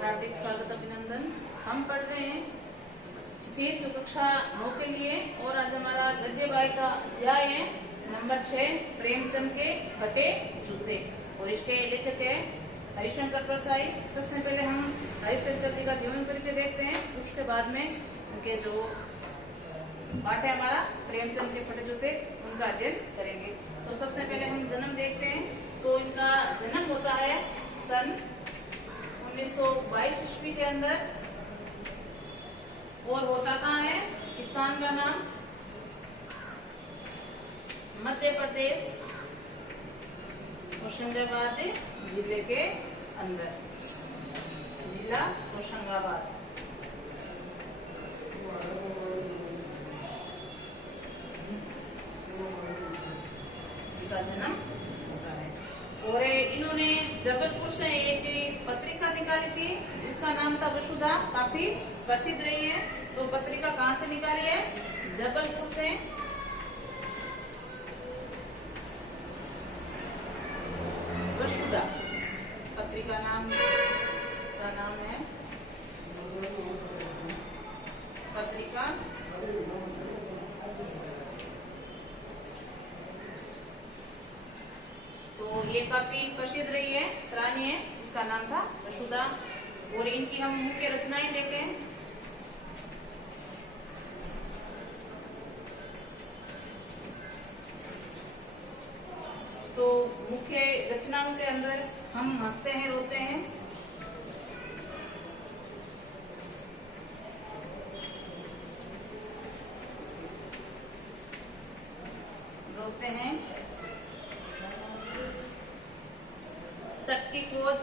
हार्दिक स्वागत अभिनंदन। हम पढ़ रहे हैं तृतीय जो कक्षा 9 के लिए और आज हमारा गद्य वाय का अध्याय है नंबर 6 प्रेमचंद के फटे जूते और इसके लेखक है हरिशंकर प्रसाई। सबसे पहले हम हरिशंकर जी का जीवन परिचय देखते हैं, उसके बाद में उनके जो पाठ है हमारा प्रेमचंद के फटे जूते उनका अध्ययन करेंगे। तो सबसे पहले हम जन्म देखते हैं। तो इनका जन्म होता है सन 1922 ईस्वी के अंदर और होता कहाँ है, स्थान का नाम मध्य प्रदेश होशंगाबाद जिले के अंदर, जिला होशंगाबाद। जन्म होता है और इन्होंने जबलपुर से एक पत्रिका निकाली थी जिसका नाम था वसुधा, काफी प्रसिद्ध रही है। तो पत्रिका कहाँ से निकाली है, जबलपुर से। वसुधा पत्रिका का नाम है पत्रिका। तो ये काफी प्रसिद्ध रही है, पुरानी है, इसका नाम था वसुधा। और इनकी हम मुख्य रचनाएं देखें तो मुख्य रचनाओं के अंदर हम हंसते हैं रोते हैं, रोते हैं, तट की खोज,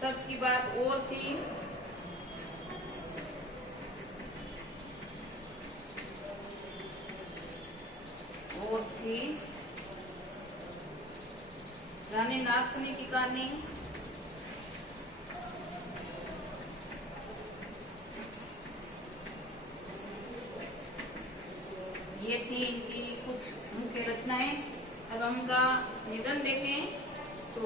तब की बात और थी, रानी नागफनी की कहानी, ये थी इनकी कुछ मुख्य रचनाएं। अब हम उनका निधन देखें तो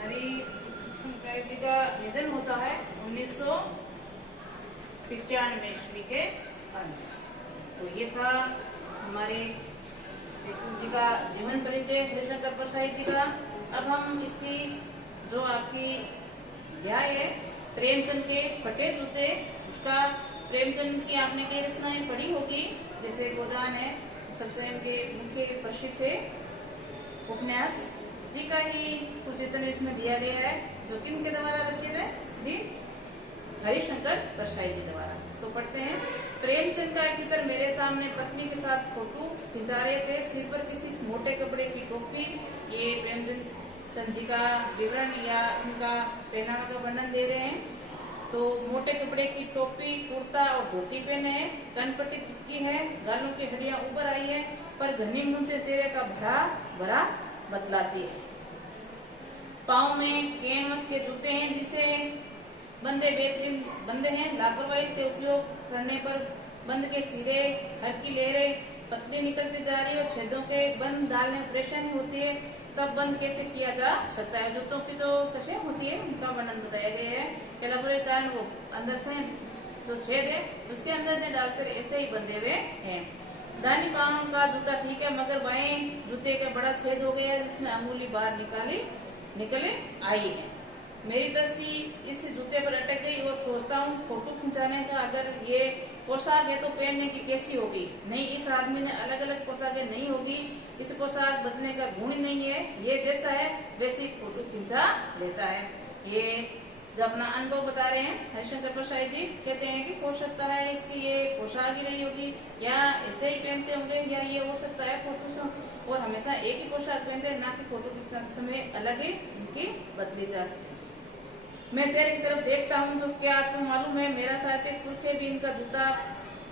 हरिशंकर जी का निधन होता है 1995 ईस्वी के अंदर। तो ये था हमारे जी का जीवन परिचय हरिशंकर प्रसाई जी का। अब हम इसकी जो आपकी अध्याय है प्रेमचंद के फटे जूते, उसका प्रेमचंद की आपने कई रचनाएं पढ़ी होगी, जैसे गोदान है, सबसे इनके मुख्य प्रसिद्ध थे उपन्यास, उसी का ही कुछ इतना इसमें दिया गया है जो किनके द्वारा रचित है, श्री हरिशंकर प्रसाई जी द्वारा। तो पढ़ते हैं। प्रेमचंद का एक चित्र मेरे सामने पत्नी के साथ फोटो खिंचा रहे थे, सिर पर किसी मोटे कपड़े की टोपी। ये प्रेमचंद जी का विवरण या उनका पहनावा का वर्णन दे रहे हैं। तो मोटे कपड़े की टोपी, कुर्ता और धोती पहने हैं, कनपट्टी चिपकी है, गालों की हड्डियां उभर आई है, पर घनी मुंचे चेहरे का भरा बतलाती है। पाँव में कैनवस के जूते हैं जिसे बंदे बेहतरीन बंदे हैं, लापरवाही से उपयोग करने पर बंद के सिरे हर की लहरें पतली निकलती जा रही है और छेदों के बंद डालने में परेशानी होती है, तब बंद कैसे किया जा सकता है। जूतों की जो कशे होती है उनका वर्णन बताया गया है। लापरवाही कारण वो अंदर से जो छेद है उसके अंदर ने डालकर ऐसे ही बंधे हुए हैं। दाहिनी पाँव का जूता ठीक है, मगर बाएं जूते का बड़ा छेद हो गया है जिसमें अंगुली बाहर निकले आई है। मेरी दृष्टि इस जूते पर अटक गई और सोचता हूँ फोटो खिंचाने का अगर ये पोशाक है तो पहनने की कैसी होगी। नहीं, इस आदमी ने अलग अलग पोशाकें नहीं होगी, इस पोशाक बदलने का गुण ही नहीं है, ये जैसा है वैसे ही फोटो खिंचा लेता है। ये जब अपना अनुभव बता रहे हैं हरिशंकर प्रसाई जी, कहते हैं कि हो सकता है इसकी ये पोशाक ही रही होगी या ऐसे ही पहनते होंगे, या ये हो सकता है फोटो और हमेशा एक ही पोशाक पहनते हैं, ना कि फोटो खिंचाते समय अलग ही इनकी बदली जा सके। मैं चेहरे की तरफ देखता हूँ तो क्या तुम मालूम है मेरा साथी कुर्ते भी इनका जूता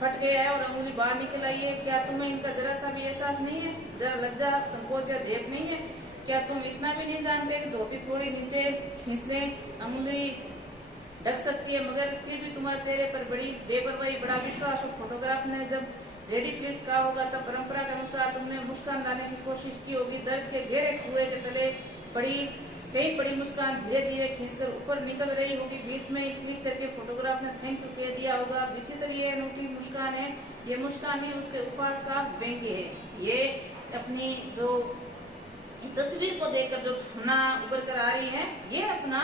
फट गया है और अंगुली बाहर निकल आई है। क्या तुम्हें इनका जरा सा भी एहसास नहीं है, जरा लज्जा संकोच या झेप नहीं है? क्या तुम इतना भी नहीं जानते कि धोती थोड़ी नीचे खींच ले, अंगुली ढक सकती है, मगर फिर भी तुम्हारे चेहरे पर बड़ी बेपरवाही, बड़ा विश्वास और फोटोग्राफ ने जब रेडी प्लीज कहा होगा तब परंपरा के अनुसार तुमने मुस्कान लाने की कोशिश की होगी। दर्द के गहरे कुएं के तले कई बड़ी मुस्कान धीरे धीरे खींचकर ऊपर निकल रही होगी। बीच में क्लिक करके फोटोग्राफ ने थैंक यू कह दिया होगा। विचित्र ये अनूठी मुस्कान है, ये मुस्कान ही उसके उपवास का व्यंग्य है। ये अपनी जो तस्वीर को देखकर जो भावना उभर कर आ रही है, ये अपना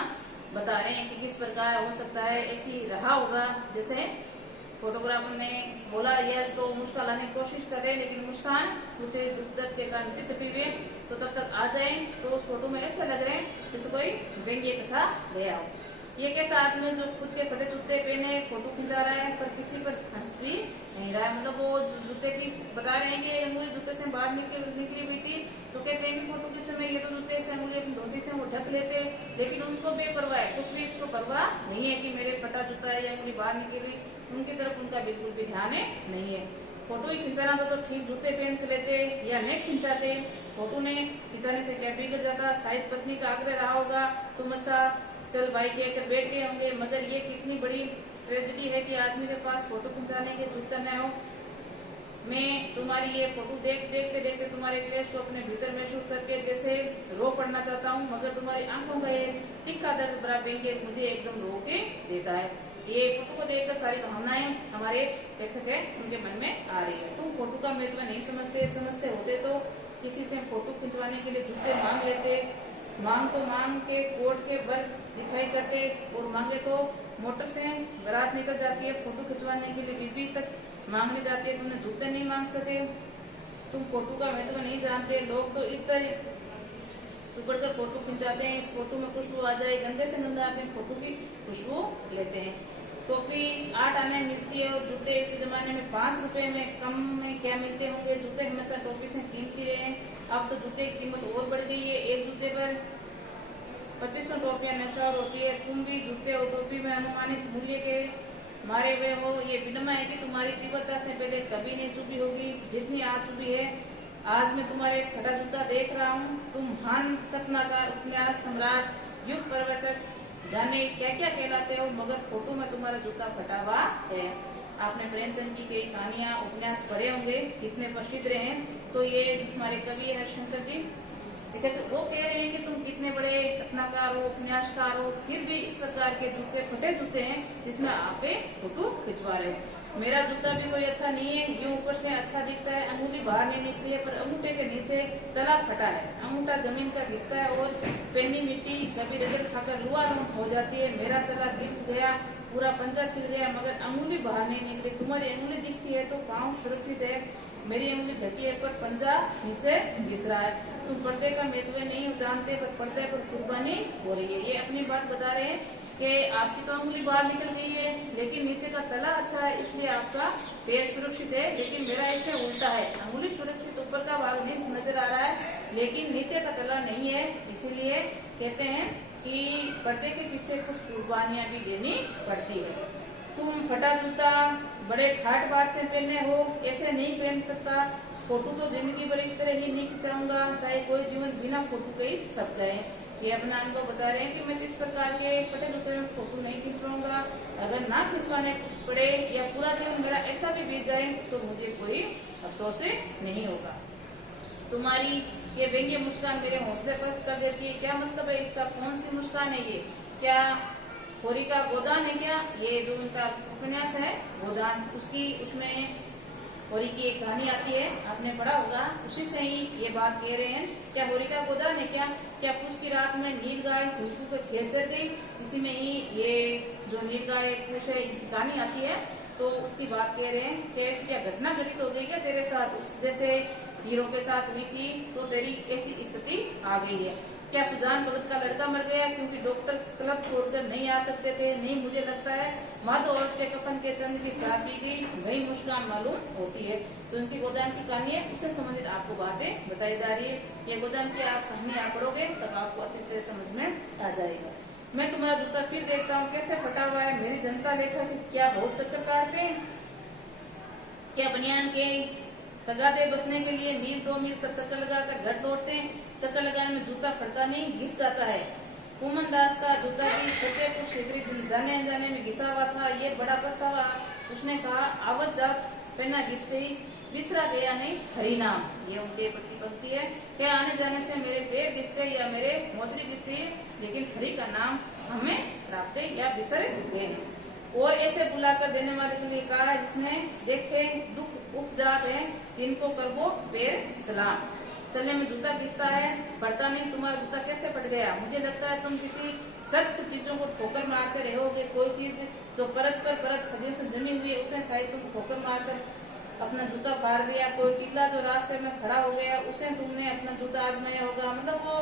बता रहे हैं कि किस प्रकार हो सकता है। ऐसी रहा होगा जैसे फोटोग्राफर ने बोला यस, तो मुस्कान लाने की कोशिश कर रहे हैं, लेकिन मुस्कान कुछ दुख दर्द के कारण नीचे छपी हुई है, तो तब तक आ जाए तो उस फोटो में ऐसा लग रहे हैं जैसे कोई व्यंग्य कसा गया हो। ये कैसा आदमी जो खुद के फटे जूते पहने फोटो खिंचा रहा है पर किसी पर हंस भी नहीं रहा है। मतलब वो जूते की बता रहे हैं कि अंगुली जूते से बाहर निकली हुई थी, तो कहते हैं कि फोटो के समय ये तो जूते से अंगुली अपनी धोती से वो ढक लेते, लेकिन उनको बेपरवाह है, कुछ भी इसको परवाह नहीं है कि मेरे फटा जूता है या अंगुली बाहर निकली हुई, उनकी तरफ उनका बिल्कुल भी ध्यान नहीं है। फोटो ही खिंचाना था तो ठीक जूते पहन के लेते या नहीं खिंचाते। फोटो ने खिंचाने से क्या बिगड़ जाता। शायद पत्नी का आग्रह रहा होगा, तुम अच्छा चल भाई कहकर बैठ गए होंगे, मगर ये कितनी बड़ी ट्रेजेडी है कि आदमी के पास फोटो खिंचाने के जूता न हो। मैं तुम्हारी ये फोटो देखते तुम्हारे क्लेश को अपने भीतर महसूस करके जैसे रो पड़ना चाहता हूँ, मगर तुम्हारी आंखों का ये तीखा दर्द भरा व्यंग्य मुझे एकदम रो के देता है। ये फोटो को देखकर सारी भावनाएं हमारे लेखक है उनके मन में आ रही है। तुम फोटो का महत्व नहीं समझते होते तो किसी से फोटो खिंचवाने के लिए जूते मांग लेते। मांग के कोर्ट के वर्ग दिखाई करते, और मांगे तो मोटर से बारात निकल जाती है। फोटो खिंचवाने के लिए बीबी तक मांगने जाती है, तुमने जूते नहीं मांग सके। तुम फोटो का महत्व नहीं जानते। लोग तो इधर चुपड़ कर फोटो खिंचाते हैं, इस फोटो में खुशबू आ जाए, गंदे से गंदा आते हैं फोटो की खुशबू लेते हैं। टोपी 8 आने मिलती है और जूते इस जमाने में 5 रुपए में कम में क्या मिलते होंगे। जूते हमेशा टोपी से कीमती रहे हैं, अब तो जूते की कीमत और बढ़ गई है। एक जूते पर 2500 टोपियां नौछावर होती है। तुम भी जूते और टोपी में अनुमानित मूल्य के मारे हुए हो। ये विनम्र है कि तुम्हारी तीव्रता से पहले कभी नहीं चुभी होगी जितनी आज चुभी है। आज मैं तुम्हारे फटा जूता देख रहा हूँ। तुम महान कथनाकार, उपन्यास सम्राट, युग परिवर्तक, जाने क्या क्या कहलाते हो, मगर फोटो में तुम्हारा जूता फटा हुआ है। आपने प्रेमचंद की कई कहानियां उपन्यास पढ़े होंगे, कितने प्रसिद्ध रहे हैं। तो ये हमारे कवि है शंकर जी, वो कह रहे हैं कि तुम कितने बड़े कथनाकार हो, उपन्यासकार हो, फिर भी इस प्रकार के जूते, फटे जूते हैं जिसमें आप फोटो खिंचवा रहे हो। मेरा जूता भी कोई अच्छा नहीं है, ये ऊपर से अच्छा दिखता है, अंगुली बाहर नहीं निकली है, पर अंगूठे के नीचे तला फटा है। अंगूठा जमीन का घिसता है और पेनी मिट्टी कभी रगड़ खाकर लुआ हो जाती है। मेरा तला गिर गया, पूरा पंजा छिल गया, मगर अंगुली बाहर नहीं निकली। तुम्हारी अंगुली दिखती है तो पाँव सुरक्षित है, मेरी अंगुली ढकी है पर पंजा नीचे घिस रहा है। तुम पर्दे का महत्व नहीं जानते, पर पर्दे पर कुर्बानी हो रही है। ये अपनी बात बता रहे हैं कि आपकी तो अंगुली बाहर निकल गई है, लेकिन नीचे का तला अच्छा है, इसलिए आपका पैर सुरक्षित है। लेकिन मेरा इससे उल्टा है, अंगुली सुरक्षित, ऊपर का भाग नहीं नजर आ रहा है, लेकिन नीचे का तला नहीं है। इसीलिए कहते हैं कि पर्दे के पीछे कुछ कुर्बानियां भी देनी पड़ती है। तुम फटा जूता बड़े ठाट बाट से पहने हो, ऐसे नहीं पहन सकता। फोटो तो जिंदगी भर इस तरह ही नहीं खिंचाऊंगा, चाहे कोई जीवन बिना फोटो के ही छप जाए। ये अपना अनुभव बता रहे हैं कि मैं किस प्रकार के फटे जूते में फोटो नहीं खिंचवाऊंगा। अगर ना खिंचवाने पड़े या पूरा जीवन मेरा ऐसा भी बीत जाए तो मुझे कोई अफसोस नहीं होगा। तुम्हारी ये व्यंग्य मुस्कान मेरे हौसले पस्त कर देती है। क्या मतलब है इसका? कौन सी मुस्कान है ये? क्या होरी का गोदान है क्या? ये जो उनका उपन्यास है गोदान, उसमें होरी की एक कहानी आती है, आपने पढ़ा होगा, उसी से ही ये बात कह रहे हैं। क्या होरी का गोदान है क्या? क्या पूस की रात में नील गाय हुलकू के खेत चढ़ गई? इसी में ही ये जो नील गाय पूस है कहानी आती है, तो उसकी बात कह रहे हैं कि ऐसी क्या घटना घटित हो गई क्या तेरे साथ, जैसे हीरो के साथ हुई थी, तो तेरी ऐसी स्थिति आ गई है। क्या सुजान भगत का लड़का मर गया क्योंकि डॉक्टर क्लब छोड़कर नहीं आ सकते थे? नहीं, मुझे लगता है मर्द औरत के कफन के चंद की साथ पी गई, वही मुस्कान मालूम होती है। जो उनकी गोदान की कहानी है उससे संबंधित आपको बातें बताई जा रही है। ये गोदान की आप कहानी आप पढ़ोगे तब आपको अच्छी तरह समझ में आ जाएगा। मैं तुम्हारा जूता फिर देखता हूँ कैसे फटा हुआ है। मेरी जनता लेखक क्या बहुत चक्कर काटते हैं, क्या बनियान के तगादे बसने के लिए मील 2 मील तक चक्कर लगाकर घर लौटते हैं। चक्कर लगाने में जूता फटता नहीं, घिस जाता है। कुमन दास का जूता भी फतेहपुर सीकरी जाने अनजाने में घिसा हुआ था। ये बड़ा पछतावा। उसने कहा, आवत जात पहना घिस गई, बिसरा गया नहीं हरि नाम। ये उनके प्रति पंक्ति है। क्या आने जाने से मेरे पैर घिस गए या मेरे मोचरी घिस गई, लेकिन हरि का नाम हमें प्राप्त या बिसर गए। और ऐसे बुलाकर देने वाले के लिए कहा, जिसने देखे दुख उपजात है, तिनको कर वो पैर सलाम। चलने में जूता घिसता है, पड़ता नहीं। तुम्हारा जूता कैसे पड़ गया? मुझे लगता है तुम किसी सख्त चीजों को ठोकर मारते रहोगे। कोई चीज जो परत पर परत सदियों से जमी हुई है, उसे शायद तुम ठोकर मारकर अपना जूता फाड़ दिया। कोई टीला जो रास्ते में खड़ा हो गया, उसे तुमने अपना जूता आजमाया होगा। मतलब वो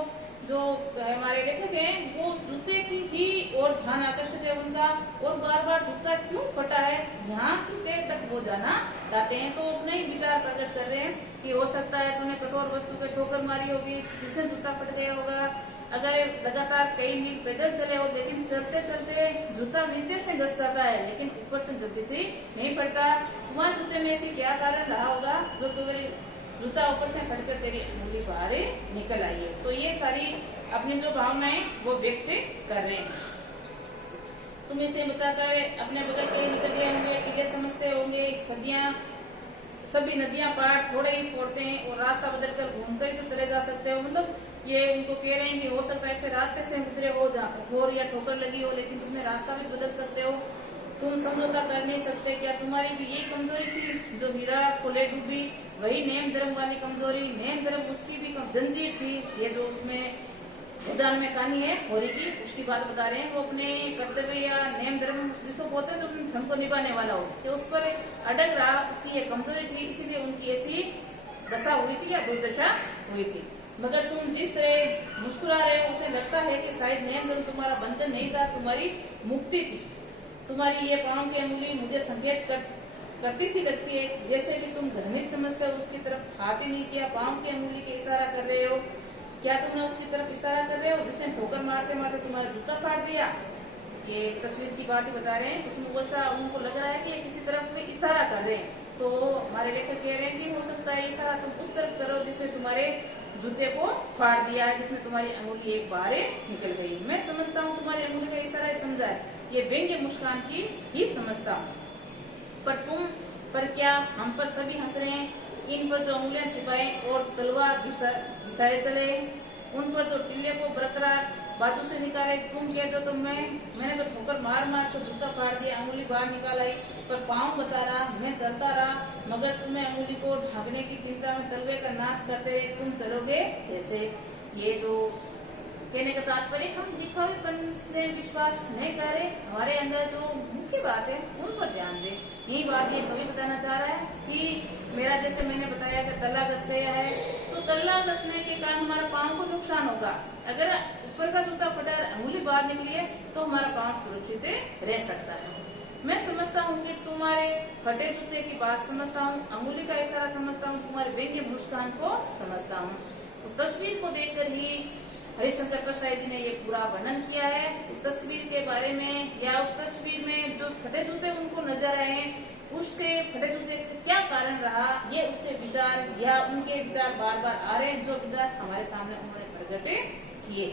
जो हमारे लेखक हैं, वो जूते की ही और ध्यान आकर्षित है उनका, और बार बार जूता क्यों फटा है, यहाँ की तह तक वो जाना चाहते हैं। तो अपने ही विचार प्रकट कर रहे हैं कि हो सकता है तुमने कठोर वस्तु पे ठोकर मारी होगी, जिससे जूता फट गया होगा। अगर लगातार कई मील पैदल चले हो, लेकिन चलते चलते जूता नीचे से घस जाता है, लेकिन ऊपर से जल्दी से नहीं फटता। तुम्हारे जूते में ऐसी क्या कारण रहा होगा जो तुम्हारी जूता ऊपर से फटकर तेरी उंगली बाहर निकल आई है। तो ये सारी अपनी जो भावनाएं वो व्यक्त कर रहे हैं। तुम इसे बचाकर अपने बगल के निकल गए होंगे, टीले समझते होंगे। सभी नदियां पहाड़ थोड़े ही फोड़ते हैं, और रास्ता बदलकर घूमकर ही तो चले जा सकते हो। मतलब ये उनको कह रहे हैं कि हो सकता है ऐसे रास्ते से गुजरे हो जहाँ कठोर या ठोकर लगी हो, लेकिन तुमने रास्ता भी बदल सकते हो। तुम समझौता कर नहीं सकते। क्या तुम्हारी भी यही कमजोरी थी जो हीरा को ले डूबी? वही नेम धर्म वाली कमजोरी। नेम धर्म उसकी भी जंजीर थी। ये जो उसमें उदान में कहानी है होरी की, उसकी बात बता रहे हैं। वो अपने कर्तव्य या नेम धर्म जिसको बोलते हैं, जो अपने धर्म को निभाने वाला हो, तो उस पर अटक रहा। उसकी ये कमजोरी थी, इसीलिए उनकी ऐसी दशा हुई थी या दुर्दशा हुई थी। मगर तुम जिस तरह मुस्कुरा रहे हो, उसे लगता है कि शायद नेम धर्म तुम्हारा बंधन नहीं था, तुम्हारी मुक्ति थी। तुम्हारी ये पांव की अंगुली मुझे संकेत करती सी लगती है, जैसे कि तुम घृणित समझते हो। उसकी तरफ हाथ ही नहीं किया, पांव की अंगुली के इशारा कर रहे हो। क्या तुमने उसकी तरफ इशारा कर रहे हो जिसने ठोकर मारते मारते तुम्हारा जूता फाड़ दिया? ये तस्वीर की बात ही बता रहे हैं। उसमें वैसा उनको लग रहा है कि ये किसी तरफ में इशारा कर रहे हैं। तो हमारे लेखक कह रहे हैं कि हो सकता है इशारा तुम उस तरफ करो जिसने तुम्हारे जूते को फाड़ दिया है, जिसमें तुम्हारी अंगुली एक बार निकल गई। मैं समझता हूँ तुम्हारी अंगुली का इशारा ही समझा है, ये व्यंग्य मुस्कान की ही समझता हूँ। पर क्या हम पर सभी हंस रहे हैं? इन पर जो उंगलियां छिपाए और तलवार घिसाए चले, उन पर जो टिल्ले को बरकरार बातों से निकाले। तुम कह दो तो मैंने तो ठोकर मार मार कर जूता फाड़ दिया, अंगुली बाहर निकाल आई, पर पाँव बचा रहा, मैं चलता रहा। मगर तुम्हें अंगुली को ढांकने की चिंता में तलवे का नाश करते रहे। तुम चलोगे ऐसे? ये जो कहने का तात्पर्य, हम दिखावेपन से विश्वास नहीं कर रहे, हमारे अंदर जो मुख्य बात है उन पर ध्यान दें। यही बात ये कवि बताना चाह रहा है कि मेरा, जैसे मैंने बताया कि तल्ला घस गया है, तो तल्ला घसने के कारण हमारा पाँव को नुकसान होगा। अगर ऊपर का जूता फटा, अंगुली बाहर निकली है, तो हमारा पाँव सुरक्षित रह सकता है। मैं समझता हूँ कि तुम्हारे फटे जूते की बात समझता हूँ, अंगुली का इशारा समझता हूँ, तुम्हारे व्यंग्य मुस्कान को समझता हूँ। उस तस्वीर को देखकर ही हरिशंकर प्रसाद जी ने ये पूरा वर्णन किया है। उस तस्वीर के बारे में, या उस तस्वीर में जो फटे जूते उनको नजर आए, उसके फटे जूते का क्या कारण रहा, ये उसके विचार या उनके विचार बार बार आ रहे हैं, जो विचार हमारे सामने उन्होंने प्रकट किए।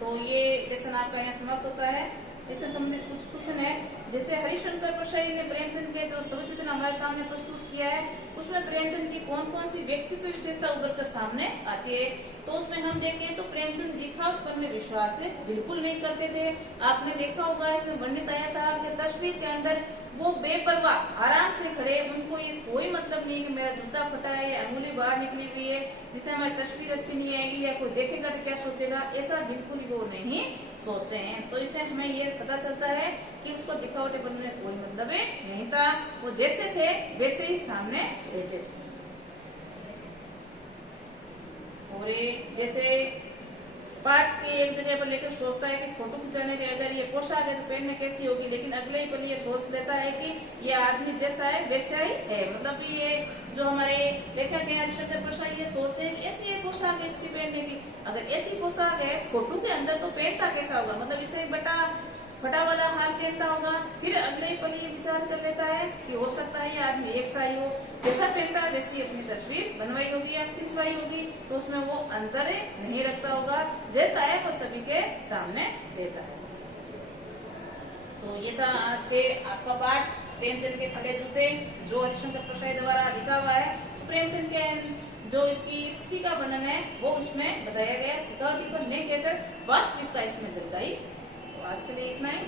तो ये लेसन आपका यहाँ समाप्त होता है। इससे संबंधित कुछ क्वेश्चन है, जैसे हरिशंकर प्रसाद ने प्रेमचंद के जो स्वचित्र हमारे सामने प्रस्तुत किया है, उसमें प्रेमचंद की कौन कौन सी व्यक्तित्व विशेषता उभर कर सामने आती है। तो उसमें हम देखें तो प्रेमचंद दिखावटपन में विश्वास बिल्कुल नहीं करते थे। आपने देखा होगा, इसमें वर्णित आया था कि तस्वीर के अंदर वो बेपरवाह आराम से खड़े, उनको ये कोई मतलब नहीं कि मेरा जूता फटा है या अंगुली बाहर निकली हुई है, जिससे हमारी तस्वीर अच्छी नहीं आएगी या कोई देखेगा तो क्या सोचेगा, ऐसा बिल्कुल वो नहीं सोचते हैं। तो इससे हमें ये पता चलता है कि उसको दिखावटेपन में कोई मतलब नहीं था, वो जैसे थे वैसे ही सामने रहते थे। और जैसे पाठ के एक जगह पर लेकर सोचता है कि फोटो खिंचाने के अगर ये पोशाक है तो पहनने कैसी होगी, लेकिन अगले ही पल ये सोच लेता है कि ये आदमी जैसा है वैसा ही है। मतलब ये जो हमारे लेखक हैं हरिशंकर प्रसाद, ये सोचते हैं कि ऐसी एक पोशाक है इसकी पहनने की, अगर ऐसी पोशाक है फोटो के अंदर तो पहनता कैसा होगा। मतलब इसे बेटा फटा वाला हार पहनता होगा, फिर अगले ही पल ये विचार कर लेता है कि हो सकता है ये आदमी एक सा ही हो, जैसा पहनता है वैसी अपनी तस्वीर बनवाई होगी या खिंचवाई होगी, तो उसमें वो अंतर नहीं रखता होगा, जैसा है वो सभी के सामने देता है। तो ये था आज के आपका पाठ प्रेमचंद के फटे जूते, जो हरिशंकर प्रसाद द्वारा लिखा हुआ है। प्रेमचंद के जो इसकी स्थिति का वर्णन है वो उसमें बताया गया, टिकाऊ टिप्पण नहीं कहकर वास्तविकता इसमें झलकाई। तो आज के लिए इतना ही।